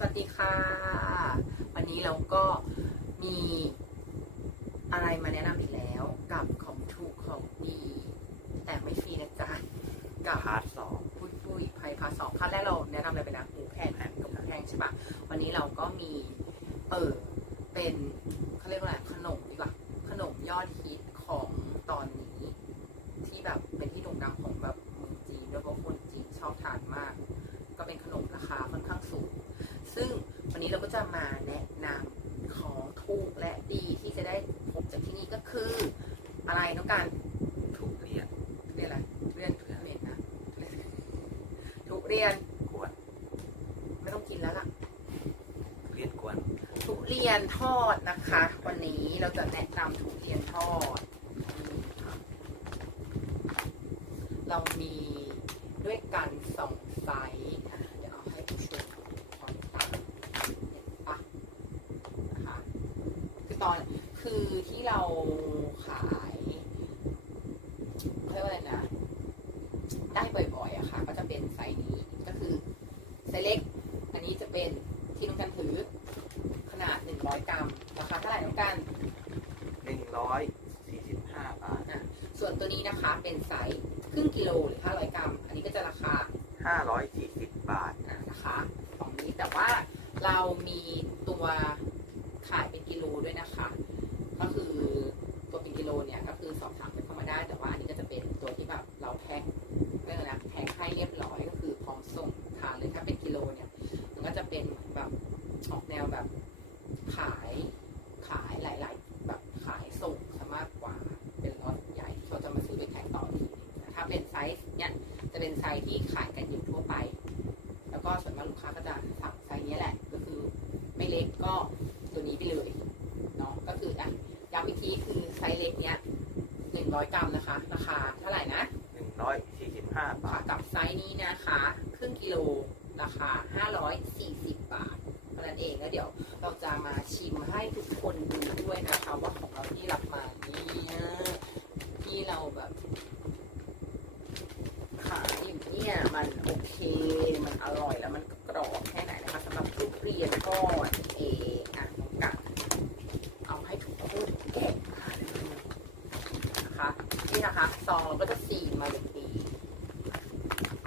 สวัสดีค่ะ วันนี้เราก็มีอะไรมาแนะนำอีกแล้วกับของถูกของดีแต่ไม่ฟรีนะจ๊ะกับพาร์ทสองปุ้ยปุ้ยภัยพาร์ทสองพาร์ทแรกเราแนะนำอะไรไปนะหมูแพงกับหมูแพงใช่ปะวันนี้เราก็มีเออเป็นเขาเรียกว่าอะไรขนมดีกว่า ขนมยอดฮิตของตอนนี้ ที่แบบเป็นที่โด่งดังของแบบเมืองจีนแล้วก็คนจีนชอบทานมาก ก็เป็นขนมราคาค่อนข้างสูง ซึ่งวั นี้เราก็จะมาแนะนำของถูกและดีที่จะได้พบจากที่นี่ก็คือ อะไรน้องการทุเรียนเรียนอะไรเรียนทุเรียนนะทุเรียนกวนไม่ต้องกินแล้วล่ะทุเรียนกวนทุเรียนทอดนะคะ วันนี้เราจะแนะนำทุเรียนทอด เรามีด้วยกันสองไซส์อะเดี๋ยวเอาให้ผู้ชมพร้อมตัดเห็นปะนะคะ คือตอนคือที่เรา ขายเขาเรียกว่าอะไรนะ ได้บ่อยๆอะค่ะ ก็จะเป็นไซส์นี้ก็คือไซส์เล็ก อันนี้จะเป็นที่น้องกันถือขนาด 100 กรัมราคาเท่าไหร่น้องกัน หนึ่งร้อยสี่สิบห้าบาทส่วนตัวนี้นะคะเป็นไซส์ครึ่งกิโลหรือ 500 กรัม อันนี้ก็จะราคา ห้าร้อยสี่สิบบาท อ่านะคะของนี้แต่ว่าเรามีตัวขายเป็นกิโลด้วยนะคะ ส์เนี่ยจะเป็นไซส์ที่ขายกันอยู่ทั่วไป แล้วก็ส่วนมากลูกค้าก็จะสั่งไซส์นี้แหละ ก็คือไม่เล็กก็ตัวนี้ไปเลยเนาะก็คืออะย้ำอีกทีคือไซส์เล็กเนี้ยหนึ่งร้อยกรัมนะคะ ราคาเท่าไหร่นะหนึ่งร้อยสี่สิบห้าบาค่ะทกับไซส์นี้นะคะ ครึ่งกิโลราคาห้าร้อยสี่สิบบาทเท่านั้นเองแล้วเดี๋ยวเราจะมาชิมให้ทุกคนดูด้วยนะคะว่าของเราที่รับมาเนี่ยที่เราแบบ ขายอยู่เนี่ยมันโอเค มันอร่อยแล้วมันกรอบแค่ไหนนะคะสำหรับทุเรียนทอดเองอะน้องกัดเอาให้ทุกคนแกะมาเลยนะคะนี่นะคะซองเราก็จะซีนมาอย่างดี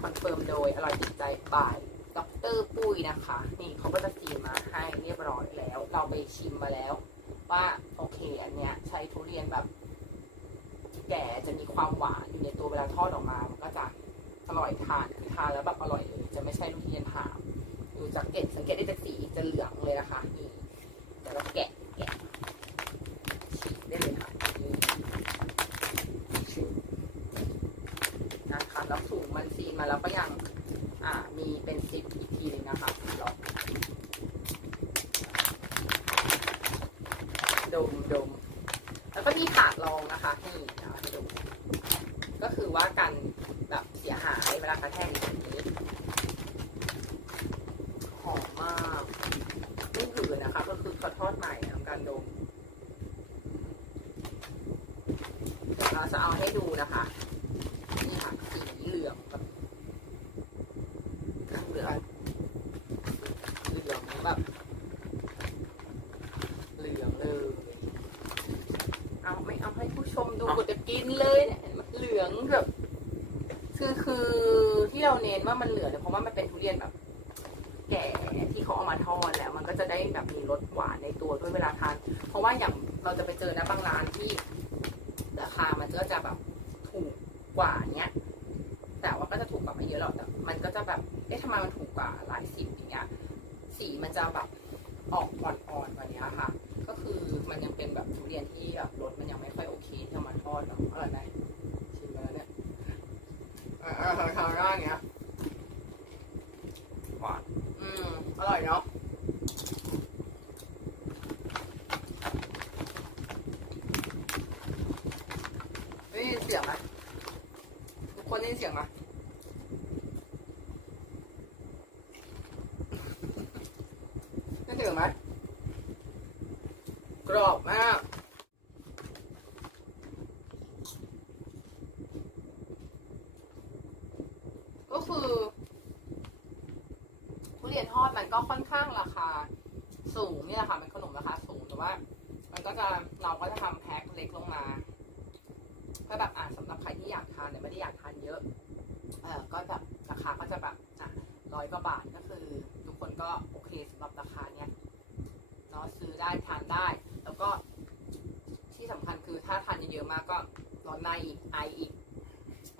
คอนเฟิร์มโดยอร่อยติดใจบายดรปุ้ ยนะคะ นี่เขาก็จะซีนมาให้เรียบร้อยแล้ว เราไปชิมมาแล้ว ว่าโอเคอันเนี้ย ใช้ทุเรียนแบบแก่จะมีความหวานอยู่ในตัวเวลาทอดออกมา มันก็จะอร่อยทานคือทานแล้วแบบอร่อยเลยจะไม่ใช่ทุเรียนหามดูจากเก็ดสังเกตได้จากสีจะเหลืองเลยนะคะ นี่เดี๋ยวเราแกะแกะฉีกได้เลยค่ะนี่ฉีกนะคะแล้วถุงมันซีนมาแล้วก็ยัง อ่า มีเป็นซิปอีกทีหนึงนะคะลอง ดมดม แล้วก็มีถาดรองนะคะนี่เอาให้ดูก็คือว่ากันแบบเสียหายเวลากระแทกอย่างนี้หอมมากไม่หืนนะคะ ก็คือเขาทอดใหม่ทำการดมเดี๋ยวเราจะเอาให้ดูนะคะ นี่ค่ะ สีเหลืองแบบเหลืองเหลืองแบบ เหลืองเลย เอาไม่เอาให้ ผู้ชมดูเอากดจะกินเลยเนี่ยเหลืองแบบคือคือที่เราเน้นว่ามันเหลืองเนี่ยเพราะว่ามันเป็นทุเรียนแบบ แก่ที่เขาเอามาทอดแล้ว มันก็จะได้แบบมีรสหวานในตัวด้วยเวลาทาน เพราะว่าอย่างเราจะไปเจอนะบางร้านที่ราคามันก็จะแบบถูกกว่าเนี้ยแต่ว่าก็จะถูกกว่าไม่เยอะหรอกแต่มันก็จะแบบเอ๊ะทำไมมันถูกกว่าหลายสิบอย่างเงี้ยสีมันจะแบบ ได้ยินเสียงมาได้เสียงไหมกรอบมากก็คือทุเรียนทอดมันก็ค่อนข้างราคาสูงเนี่ยค่ะ มันขนมราคาสูงแต่ว่า มันก็จะเราก็จะทำแพ็คเล็กลงมาเพื่อแบบอ่านสำหรับใครที่อยากทานแต่ไม่ได้อยากานเยอะเออก็แบบราคาก็จะแบบอะร้อยกว่าบาทก็คือ ทุกคนก็โอเคสำหรับราคาเนี้ยเนาะซื้อได้ทานได้ แล้วก็ที่สำคัญคือถ้าทานเยอะๆมากก็ร้อนในอีกไออีก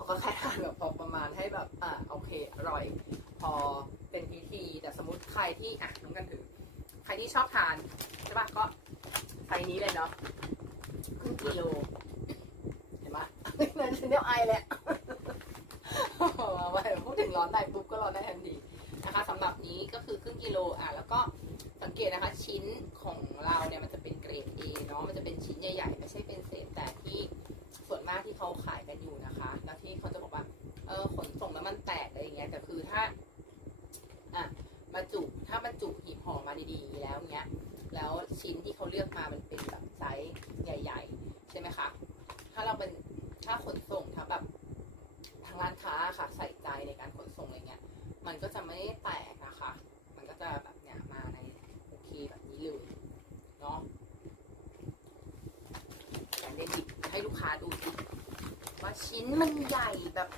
ก็แค่ทานแบบพอประมาณให้แบบอ่าโอเคอร่อย พอเป็นพิธีแต่สมมติใครที่อะน้องกันถือ ใครที่ชอบทานใช่ปะก็ไซนี้เลยเนาะครึ่งกิโลเห็นปะมนั่นเดี๋ยวไอแหละ ว่าพูดถึงร้อนได้ปุ๊บก็ร้อนได้ทันทีนะคะสำหรับนี้ก็คือครึ่งกิโลอะแล้วก็สังเกตนะคะชิ้นของเราเนี่ยมันจะเป็นเกรด A เนาะมันจะเป็นชิ้นใหญ่ๆไม่ใช่เป็นเศษแต่ที่ส่วนมากที่เขาขายกันอยู่นะคะแล้วที่เขาจะบอกว่าเออขนส่งแล้วมันแตกอะไรอย่างเงี้ยแต่คือถ้าอะบรรจุถ้าบรรจุหีบห่อมาดีๆแล้วเนี้ยแล้วชิ้นที่เขาเลือกมามันเป็นแบบไซส์ใหญ่ ๆ ใช่ไหมคะ ถ้าเราเป็นถ้าขนส่งถ้าแบบทางร้านค้า ใส่ใจในการขนส่งอะไรเงี้ย มันก็จะไม่ได้แตกนะคะ มันก็จะแบบเนี้ยมาในโอเคแบบนี้เลยเนาะแต่เดนดิบให้ลูกค้าดูสิว่าชิ้นมันใหญ่แบบ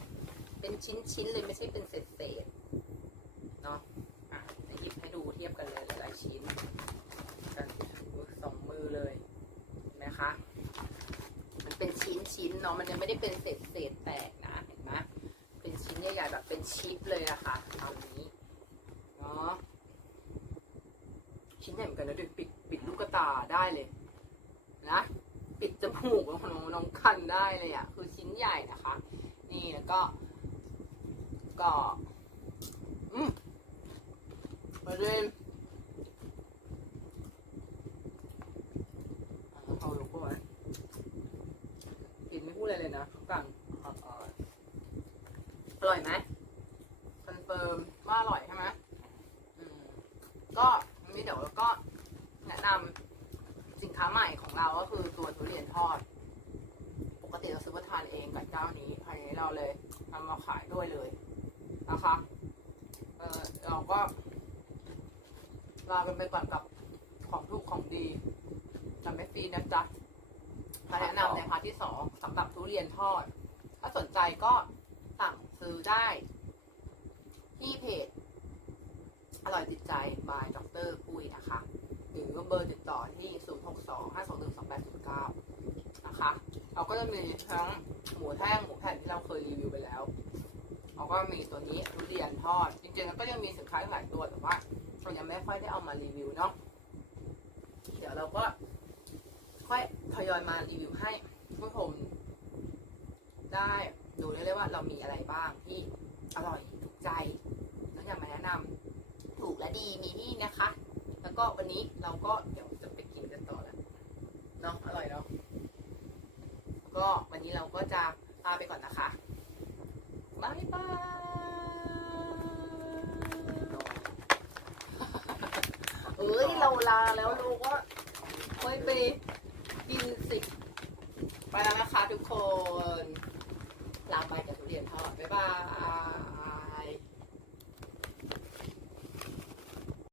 เป็นชิ้นๆเลยไม่ใช่เป็นเศษๆเนาะอะยวหยิบให้ดูเทียบกันเลยหลายๆชิ้นกันสองมือเลยเห็นไหมคะ มันเป็นชิ้นชิ้นๆเนาะมันยังไม่ได้เป็นเศษเศษๆแตก ชิปเลยอะค่ะตอนนี้เนาะชิ้นใหญ่เหมือนกันนะดูปิดปิดลูกตาได้เลย นะ ปิดจมูกของน้องน้องคันได้เลยอะคือชิ้นใหญ่นะคะ นี่แล้วก็ ก็อืมประเด็นเอาลโก้ไหมกินไม่พูดอะไรเลยนะกังอร่อยไหม ฟิร์มว่าอร่อยใช่ไหมอืมก็วันนี้เดี๋ยวเราก็แนะนำสินค้าใหม่ของเราก็คือตัวทุเรียนทอด ปกติเราซื้อมาทานเองกับเจ้านี้ภายนี้เราเลยทำมาขายด้วยเลยนะคะ เออเราก็ลากันไปก่อนกับของถูกของดีแต่ไม่ฟรีนะจ๊ะมาแนะนำในพาร์ทที่สองสำหรับทุเรียนทอด ถ้าสนใจก็สั่งซื้อได้ ที่เพจอร่อยติดใจบายดรปุ้ยนะคะ หรือเบอร์ติดต่อที่ 0 6 2 5 2 1 2 8 0 9 นะคะ เราก็จะมีทั้งหมูแท่งหมูแผ่นที่เราเคยรีวิวไปแล้ว เราก็มีตัวนี้ทุเรียนทอด จริงๆแล้วก็ยังมีสินค้าอีกหลายตัวแต่ว่าเรายังไม่ค่อยได้เอามารีวิวเนาะ เดี๋ยวเราก็ค่อยทยอยมารีวิวให้ผู้ชมได้ดูได้เลยว่าเรามีอะไรบ้างที่อร่อยถูกใจ ดีมีนี่นะคะ แล้วก็วันนี้เราก็เดี๋ยวจะไปกินกันต่อและเนาะอร่อยเนาะก็วันนี้เราก็จะลาไปก่อนนะคะบายบายเอ้ยเราลาแล้วลูกว่าเฮ้ยไปกินสิไปแล้วนะคะทุกคน ลาไปจากทุเรียนทอดบ๊ายบาย